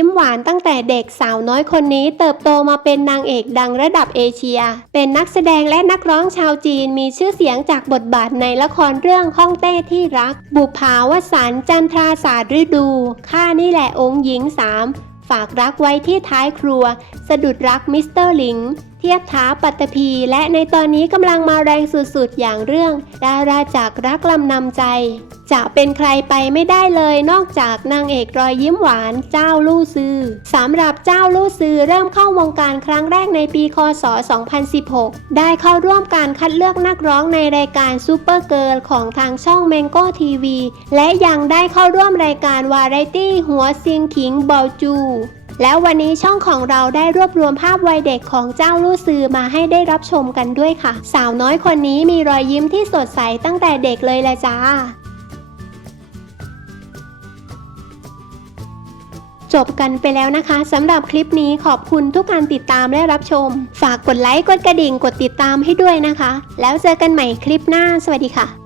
ิ้มหวานตั้งแต่เด็กสาวน้อยคนนี้เติบโตมาเป็นนางเอกดังระดับเอเชีย เป็นนักแสดงและนักร้องชาวจีนมีชื่อเสียงจากบทบาทในละครเรื่องข้องเต้ที่รัก บุภาวสันจันทราศาสตร์ฤดู ข้านี่แหละองค์หญิงสามฝากรักไว้ที่ท้ายครัว สะดุดรักมิสเตอร์หลิงเทียบท้าปัตตภีและในตอนนี้กำลังมาแรงสุดๆ อย่างเรื่อง ดาราจากรักลำนำใจ จะเป็นใครไปไม่ได้เลยนอกจากนางเอกรอยยิ้มหวานเจ้าลู่ซือสำหรับเจ้าลู่ซือเริ่มเข้าวงการครั้งแรกในปีคศ 2016 ได้เข้าร่วมการคัดเลือกนักร้องในรายการซูเปอร์เกิร์ลของทางช่อง Mango TV และยังได้เข้าร่วมรายการวาไรตี้หัวซิงขิงเบาจู แล้ววันนี้ช่องของเราได้รวบรวมภาพวัยเด็กของเจ้าลู่ซือมาให้ได้รับชมกันด้วยค่ะ สาวน้อยคนนี้มีรอยยิ้มที่สดใสตั้งแต่เด็กเลยละจ้าจบกันไปแล้วนะคะสำหรับคลิปนี้ขอบคุณทุกการติดตามและรับชม ฝากกดไลค์กดกระดิ่งกดติดตามให้ด้วยนะคะ แล้วเจอกันใหม่คลิปหน้า สวัสดีค่ะ